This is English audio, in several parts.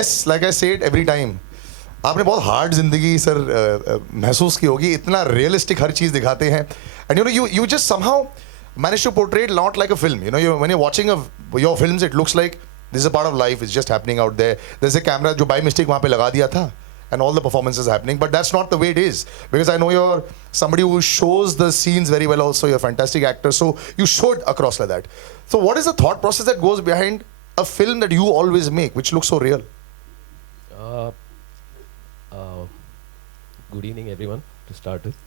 yes, like I say it every time. आपने बहुत hard जिंदगी सर महसूस की होगी, इतना रियलिस्टिक हर चीज दिखाते हैं, and you just somehow manage to portray it not like a film. When you're watching your films, it looks like this is a part of life. It's just happening out there. There's a camera जो by mistake वहाँ पे लगा दिया था, and all the performances are happening. But that's not the way it is, because I know you're somebody who shows the scenes very well. Also, you're a fantastic actor, so you showed across like that. So, what is the thought process that goes behind a film that you always make, which looks so real? Good evening, everyone. To start with,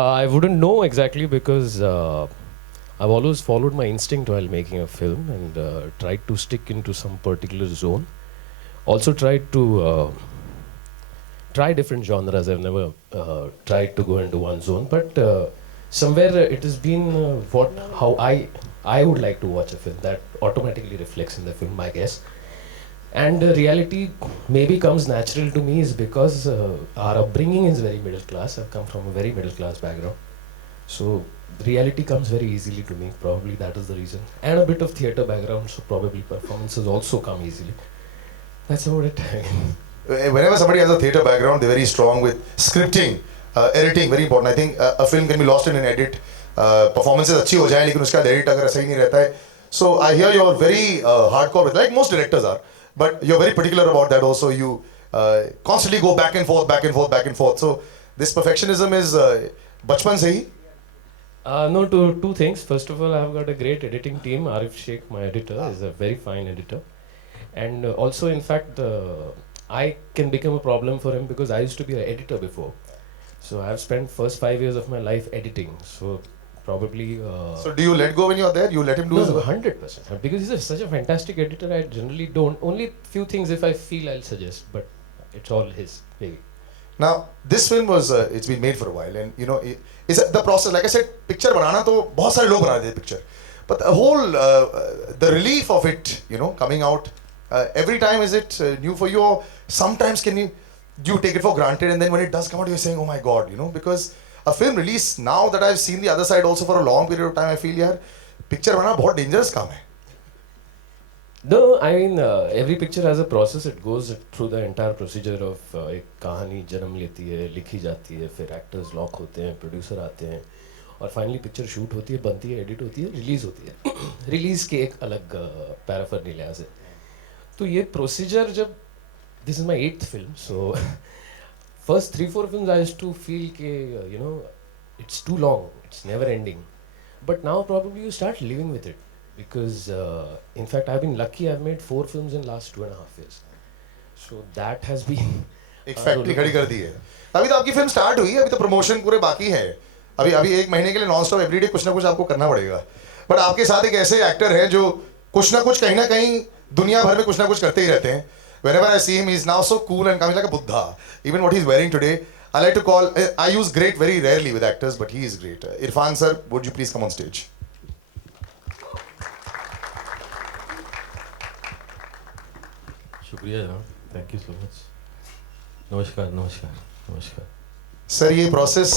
I wouldn't know exactly, because I've always followed my instinct while making a film, and tried to stick into some particular zone. Also tried to try different genres. I've never tried to go into one zone, but somewhere it has been how I would like to watch a film. That automatically reflects in the film, I guess. And reality maybe comes natural to me is because our upbringing is very middle class. I've come from a very middle class background, so reality comes very easily to me. Probably that is the reason, and a bit of theatre background, so probably performances also come easily. That's about it. Whenever somebody has a theatre background, they're very strong with scripting, editing, very important. I think a film can be lost in an edit. Performances अच्छी हो जाए, लेकिन उसका edit अगर सही नहीं रहता है. So I hear you're very hardcore with, like most directors are, but you're very particular about that also. You constantly go back and forth, back and forth, back and forth. So this perfectionism is बचपन से ही. No, two things. First of all, I've got a great editing team. Arif Sheikh, my editor, is a very fine editor. And also, in fact, I can become a problem for him because I used to be an editor before. So I've spent first 5 years of my life editing. So probably... so do you let go when you're there? You let him do his work? 100%. Because he's such a fantastic editor, I generally don't. Only few things if I feel I'll suggest, but it's all his baby. Now, this film was, it's been made for a while, and is the process, like I said, picture banana to बहुत सारे लोग बना देते picture. But the whole, the relief of it, coming out, every time is it new for you, or sometimes do you take it for granted, and then when it does come out, you're saying, oh my God, because a film release, now that I've seen the other side also for a long period of time, I feel, yaar, picture banana बहुत dangerous काम है. No, I mean, every picture has a process. It goes through the entire procedure of एक कहानी जन्म लेती है, लिखी जाती है, फिर actors lock होते हैं, producer आते हैं, और finally picture shoot होती है, बनती है, edit होती है, release होती है. Release के एक अलग paraphernalia से. तो ये procedure जब, this is my 8th film, so first 3-4 films I used to feel के it's too long, it's never ending. But now probably you start living with it. Because in fact I've been lucky, I've made 4 films in last 2.5 years. So that has been एक factory खड़ी कर दी है. अभी तो आपकी film start हुई है, अभी तो प्रमोशन पूरे बाकी है. अभी 1 महीने के लिए नॉन स्टॉप एवरीडे कुछ ना कुछ आपको करना पड़ेगा. बट आपके साथ एक ऐसे एक्टर हैं जो कुछ ना कुछ कहीं ना कहीं दुनिया भर में कुछ ना कुछ करते ही रहते हैं. Whenever I see him, he's now so cool and coming like a Buddha. Even what he's wearing today, I like to call, I use great very rarely with actors, but he is great. Irfan sir, would you please come on stage? शुक्रिया जनाब, thank you so much. नमस्कार नमस्कार नमस्कार. Sir ये process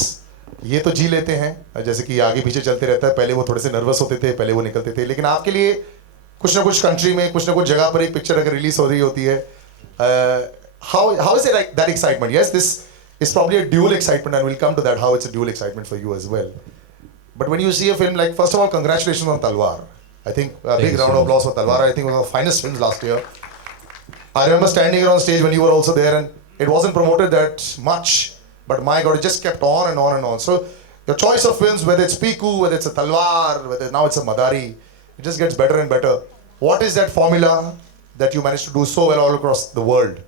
ये तो जी लेते हैं, जैसे कि आगे पीछे चलते रहता है. पहले वो थोड़े से नर्वस होते थे, पहले वो निकलते थे, लेकिन आपके लिए कुछ ना कुछ कंट्री में कुछ ना कुछ जगह पर एक पिक्चर अगर रिलीज हो रही होती है, how is it like that excitement? Yes, this is probably a dual excitement, and we'll come to that, how it's a dual excitement for you as well. But when you see a film like, first of all, congratulations on Talwar. I think a big round of applause for Talwar. I think it was one of the finest films last year. I remember standing here on stage when you were also there, and it wasn't promoted that much, but my God, it just kept on and on and on. So your choice of films, whether it's Piku, whether it's a Talwar, whether now it's a Madari, it just gets better and better. What is that formula that you managed to do so well all across the world?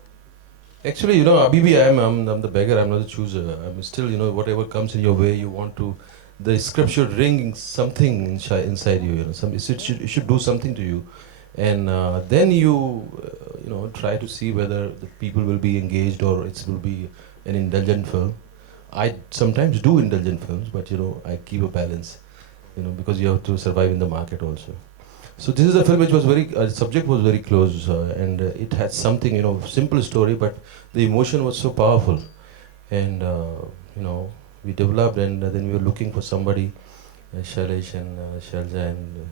Actually, abhi bhi I'm the beggar, I'm not the chooser. I'm still, whatever comes in your way, you want to, the script should ring something inside you, it should do something to you. And then you, try to see whether the people will be engaged or it will be an indulgent film. I sometimes do indulgent films, but I keep a balance, because you have to survive in the market also. So this is a film which was subject was very close, and it had something, simple story, but the emotion was so powerful. And, we developed, and then we were looking for somebody, Shailesh and Shalja and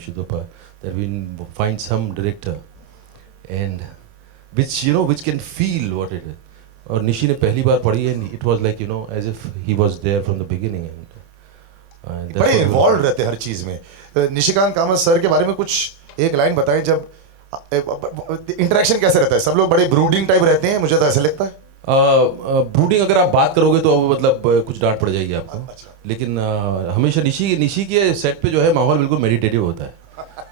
Shudopa, that we find some director. And which you know which can feel what it is. और निशी ने पहली बार पढ़ी and it was like you know as if he was there from the beginning and that's बड़े what involve रहते हैं हर चीज में। Nishikant Kamat sir के बारे में कुछ एक लाइन बताएं, जब इंटरेक्शन कैसे रहता है? सब लोग बड़े ब्रूडिंग टाइप रहते हैं, मुझे तो ऐसा लगता है। ब्रूडिंग अगर आप बात करोगे तो मतलब कुछ डांट पड़ जाएगी आपको। अच्छा। लेकिन हमेशा निशी के सेट पे जो है माहौल बिल्कुल मेडिटेटिव होता है।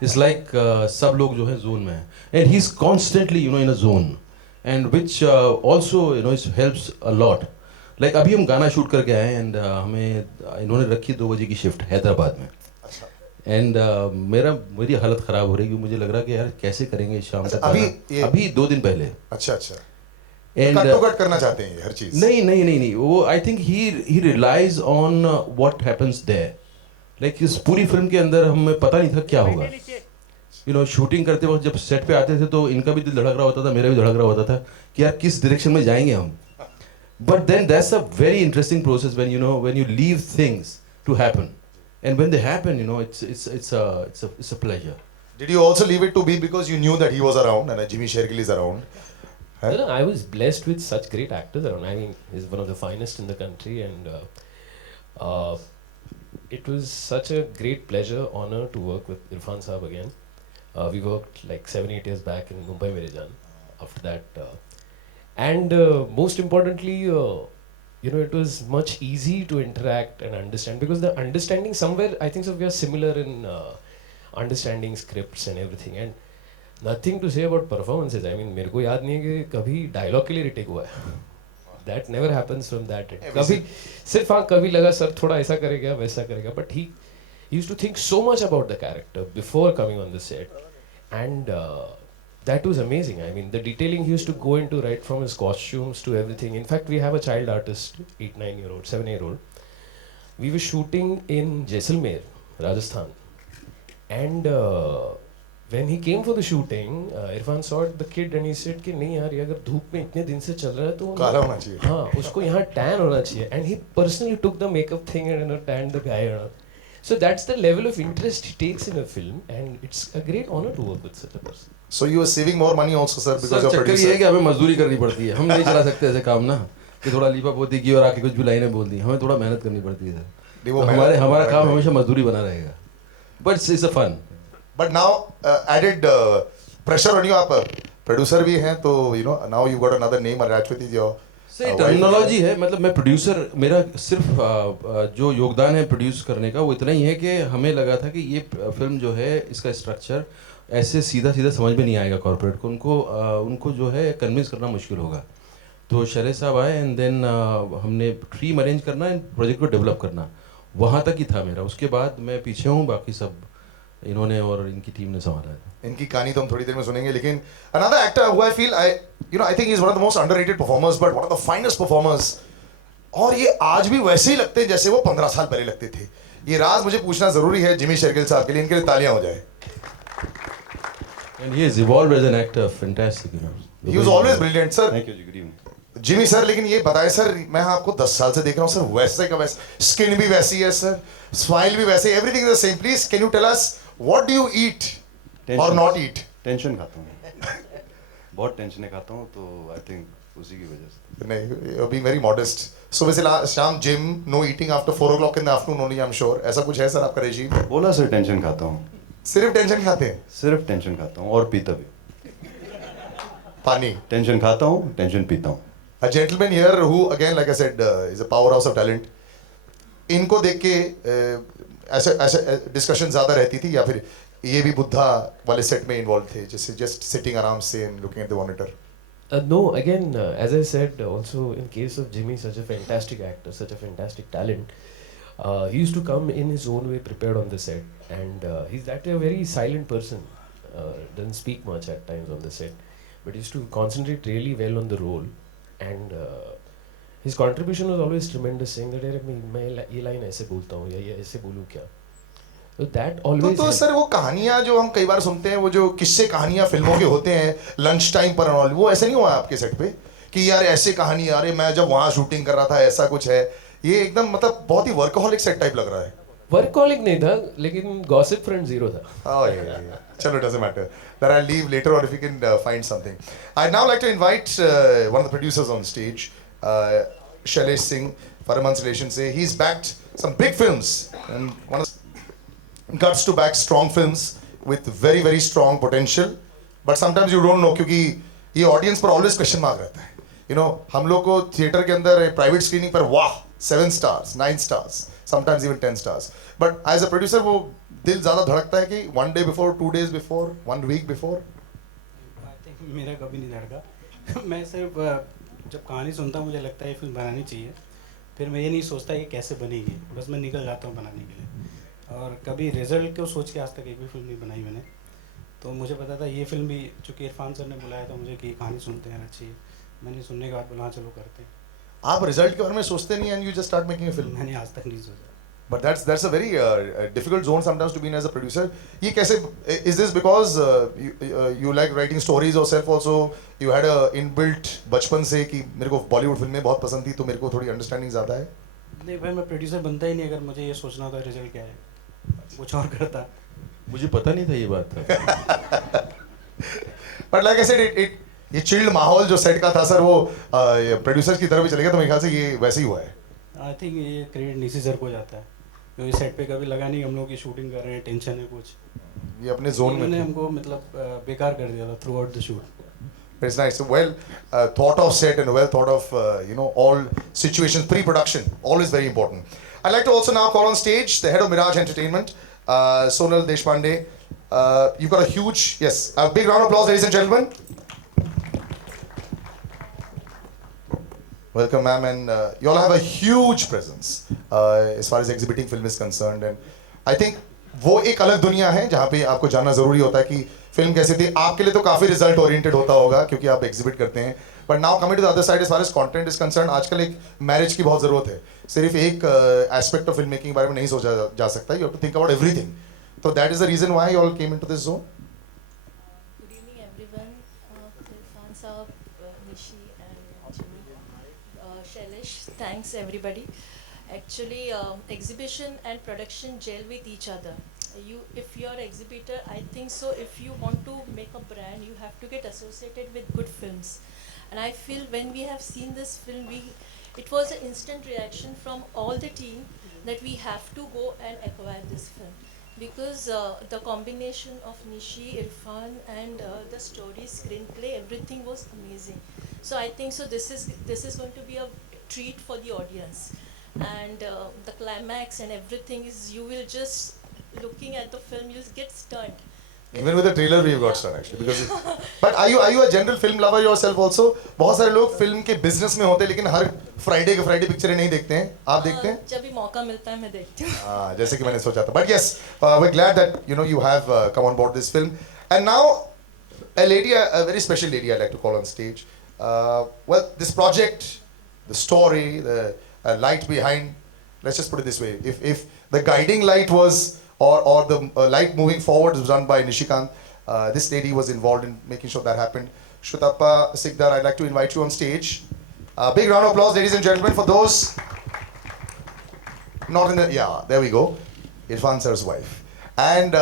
इट्स लाइक सब लोग जो है जोन में है and he is constantly you know in a zone and which also you know it helps a lot. Like अभी हम गाना शूट करके आए एंड हमें इन्होंने रखी 2 बजे की शिफ्ट हैदराबाद में। एंड मेरी हालत ख़राब हो रही है, मुझे लग रहा है कि यार कैसे करेंगे शाम तक। अभी 2 दिन पहले। अच्छा। एंड कट करना चाहते हैं हर चीज? नहीं, वो I think he relies on what happens there. Like इस पूरी फिल्म के अंदर हमें पता नहीं था क्या होगा। यू नो शूटिंग करते वक्त जब सेट पे आते थे तो इनका भी दिल धड़क रहा होता था, मेरा भी धड़क रहा होता था कि यार किस डायरेक्शन में जाएंगे हम। But then that's a very interesting process when you leave things to happen and when they happen you know it's a pleasure. Did you also leave it to be because you knew that he was around and Jimmy Shergill is around? No, I was blessed with such great actors around. I mean, he's one of the finest in the country, and it was such a great pleasure, honor to work with Irfan Saab again. We worked like 7-8 years back in Mumbai Mere Jaan. After that, and most importantly, you know, it was much easy to interact and understand, because the understanding somewhere, I think so we are similar in understanding scripts and everything, and nothing to say about performances. I mean, मेरे को याद नहीं है कि कभी dialogue के लिए retake हुआ है। That never happens from that end. कभी सिर्फ हाँ कभी लगा सर थोड़ा ऐसा करेगा वैसा करेगा, but he used to think so much about the character before coming on the set, and that was amazing. I mean, the detailing he used to go into, right from his costumes to everything. In fact, we have a child artist, 8-9-year-old, 7-year-old. We were shooting in Jaisalmer, Rajasthan, and when he came for the shooting, Irfan saw the kid and he said कि नहीं यार, ये अगर धूप में इतने दिन से चल रहा है तो काला होना चाहिए। हाँ, उसको यहाँ tan होना चाहिए, and he personally took the makeup thing and you know tanned the guy. So that's the level of interest he takes in a film, and it's a great honor to work with such a person. So you are saving more money also, sir, because sir you're चक्कर producer. ये है कि हमें मजदूरी करनी पड़ती है, हम नहीं चला सकते ऐसे काम ना कि थोड़ा लीपा पोती की और आके कुछ भी लाइनें बोल दी। हमें थोड़ा मेहनत करनी पड़ती है सर, तो हमारा काम हमेशा मजदूरी बना रहेगा, but it's a fun. But now added pressure on you. आप producer भी हैं तो you know now you got another name attached with your सही टर्मिनोलॉजी है। मतलब मैं प्रोड्यूसर, मेरा सिर्फ जो योगदान है प्रोड्यूस करने का वो इतना ही है कि हमें लगा था कि ये फिल्म जो है इसका स्ट्रक्चर ऐसे सीधा समझ में नहीं आएगा कॉर्पोरेट को, उनको जो है कन्विंस करना मुश्किल होगा। तो शरह साहब आए एंड देन हमने टीम अरेंज करना एंड प्रोजेक्ट को डेवलप करना, वहाँ तक ही था मेरा। उसके बाद मैं पीछे हूँ, बाकी सब इन्होंने और इनकी टीम ने संभाला है। इनकी कहानी तो हम थोड़ी देर में सुनेंगे, लेकिन another actor who I feel I think he is one of the most underrated performers, but one of the finest performers, और ये आज भी वैसे ही लगते हैं जैसे वो 15 साल पहले लगते थे। ये राज मुझे पूछना जरूरी है जिमी शेरगिल साहब के लिए, इनके लिए तालियां हो जाए। And he has evolved as an actor, fantastic, you know. He was always brilliant, sir. Thank you, good evening. Jimmy sir, लेकिन ये बताएं सर, मैं आपको 10 साल से देख रहा हूँ सर, वैसे का वैसे, स्किन भी वैसी है सर, स्माइल भी वैसे, everything is the same. Please can you tell us what do you eat और नॉट ईट? टेंशन खाता हूँ, बहुत टेंशन खाता हूँ, तो आई थिंक उसी की वजह से। नहीं, बीइंग वेरी मॉडेस्ट। सुबह से शाम gym, no eating after 4 o'clock in the afternoon only, I am sure. ऐसा कुछ है सर आपका रेजीम? बोला सर, टेंशन खाता हूँ। सिर्फ टेंशन खाते हैं? सिर्फ टेंशन खाता हूँ और पीता भी। पानी? टेंशन खाता हूँ, टेंशन पीता हूँ। A gentleman here who again like I said is a powerhouse of talent. इनको देख के ऐसे डिस्कशन ज़्यादा रहती थी, या फिर ये भी बुद्धा वाले सेट में इन्वॉल्व थे, जैसे जस्ट सिटिंग आराम से and looking at the monitor? No, again, as I said, also in case of Jimmy, such a fantastic actor, such a fantastic talent, he used to come in his own way prepared on the set, and he's that a very silent person, doesn't speak much at times on the set, but he used to concentrate really well on the role, and his contribution was always tremendous, saying that मैं ये line ऐसे बोलता हूँ या ये ऐसे बोलूँ क्या, so that always तो सर वो कहानियाँ जो हम कई बार सुनते हैं, वो जो किस्से कहानियाँ फिल्मों के होते हैं लंच टाइम पर और वो ऐसे नहीं हुआ आपके सेट पे कि यार ऐसे कहानी, अरे मैं जब वहाँ शूटिंग कर रहा था ऐसा कुछ है? ये एकदम मतलब बहुत ही वर्कहॉलिक सेट टाइप लग रहा है। वर्कहॉलिक नहीं था लेकिन गॉसिप फ्रेंड जीरो था. Oh yeah. Chalo, doesn't matter. That I'll leave later on if we can find something. I'd now like to invite one of the producers on stage, Shailesh Singh, Faraman's relation say he's backed some big films and one of guts to back strong films with very very strong potential. But sometimes you don't know क्योंकि ये audience पर always question mark रहता है. You know, हम लोग को theater के अंदर private screening पर वाह 7 stars, 9 stars, sometimes even 10 stars. But as a producer वो दिल ज़्यादा धड़कता है कि 1 day before, 2 days before, 1 week before. I think मेरा कभी नहीं धड़का. मैं सिर्फ जब कहानी सुनता हूँ मुझे लगता है ये फिल्म बनानी चाहिए. फिर मैं ये नहीं सोचता कि कैसे बनेगी, बस मैं निकल जाता हूँ बनाने के लिए. और कभी रिजल्ट को सोच के आज तक एक भी फिल्म नहीं बनाई मैंने. तो मुझे पता था ये फिल्म भी, चूँकि इरफान सर ने बुलाया था मुझे कि कहानी सुनते हैं अच्छी. मैंने सुनने के बाद बोला चलो करते हैं. आप रिजल्ट के बारे में सोचते नहीं and you just start making a film. मैंने आज तक नहीं सोचा. But that's a very difficult zone sometimes to be in as a producer. ये कैसे is this because you like writing stories yourself also? You had a inbuilt बचपन से कि मेरे को बॉलीवुड फिल्में बहुत पसंद थी तो मेरे को थोड़ी अंडरस्टैंडिंग ज़्यादा है. नहीं भाई, मैं प्रोड्यूसर बनता ही नहीं अगर मुझे ये सोचना था रिजल्ट क्या है. कुछ और करता. मुझे पता नहीं था ये बात. But like I said, ये चिल्ड माहौल जो सेट का था सर वो प्रोड्यूसर्स की तरफ भी चलेगा तो मेरे ख्याल से ये वैसे ही हुआ है. आई थिंक ये क्रेडिट निशी सर को जाता है क्योंकि सेट पे कभी लगा नहीं हम लोग की शूटिंग कर रहे हैं, टेंशन है कुछ. ये अपने जोन में हमको मतलब बेकार कर दिया था through out the shoot. It's nice. Well thought of set and well thought of all situations, pre-production, always very important. I'd like to also now call on stage the head of Mirage Entertainment, Sonal Deshpande. You've got a huge, yes, a big round of applause, ladies and gentlemen. Welcome, ma'am, and you all have a huge presence as far as exhibiting film is concerned, and I think वो एक अलग दुनिया है जहाँ पे आपको जानना जरूरी होता है कि फिल्म कैसी थी. आपके लिए तो काफी रिजल्ट ओरिएंटेड होता होगा क्योंकि आप एग्जिबिट करते हैं. But now coming to the other side as far as content is concern, आजकल एक मैरिज की बहुत जरूरत है. सिर्फ एक एस्पेक्ट ऑफ फिल्म मेकिंग के बारे में नहीं सोचा जा सकता. You have to think about everything. तो that is the reason why you all came into this zone. Good evening, everyone. Irfan Saab, Nishi, and Jimmy. Shailesh, thanks everybody. Actually, exhibition and production gel with each other. If you're an exhibitor, I think so. If you want to make a brand, you have to get associated with good films. And I feel when we have seen this film, it was an instant reaction from all the team that we have to go and acquire this film. Because the combination of Nishi, Irfan, and the story, screenplay, everything was amazing. So I think so. This is going to be a treat for the audience, and the climax and everything is, you will just looking at the film, you'll get stunned. Even with the trailer, we've got stunned actually. Because, but are you a general film lover yourself also? बहुत सारे लोग film के business में होते हैं लेकिन हर Friday के Friday पिक्चरें नहीं देखते हैं. आप देखते हैं? जब भी मौका मिलता है मैं देखती हूँ. जैसे कि मैंने सोचा था. But yes, we're glad that you have come on board this film. And now a lady, a very special lady I'd like to call on stage. Well, this project, the story, the light behind, let's just put it this way. If the guiding light was or the light moving forward was done by Nishikant, this lady was involved in making sure that happened. Shutappa Sikdar, I'd like to invite you on stage. Big round of applause, ladies and gentlemen, for those not in the, yeah, there we go. Irfan sir's wife. And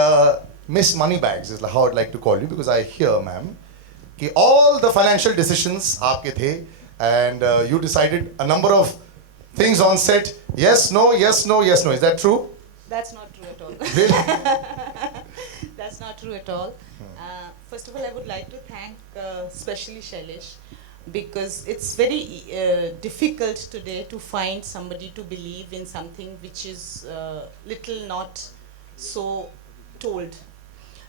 Miss Moneybags is how I'd like to call you, because I hear, ma'am, कि all the financial decisions आपके थे, and you decided a number of things on set. Yes, no, yes, no, yes, no. Is that true? That's not true at all. Really? That's not true at all. First of all, I would like to thank especially Shailesh, because it's very difficult today to find somebody to believe in something which is little not so told.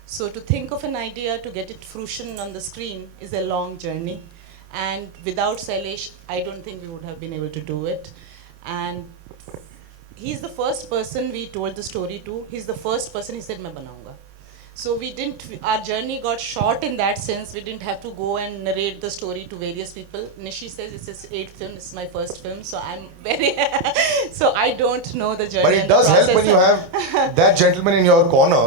So to think of an idea, to get it fruition on the screen is a long journey, and without Shailesh, I don't think we would have been able to do it. And he's the first person we told the story to. He's the first person he said मैं बनाऊंगा. So we didn't, our journey got short in that sense. We didn't have to go and narrate the story to various people. Nishi says it's his 8th film, it's my first film, so I'm very, so I don't know the journey. But it does help when you have that gentleman in your corner,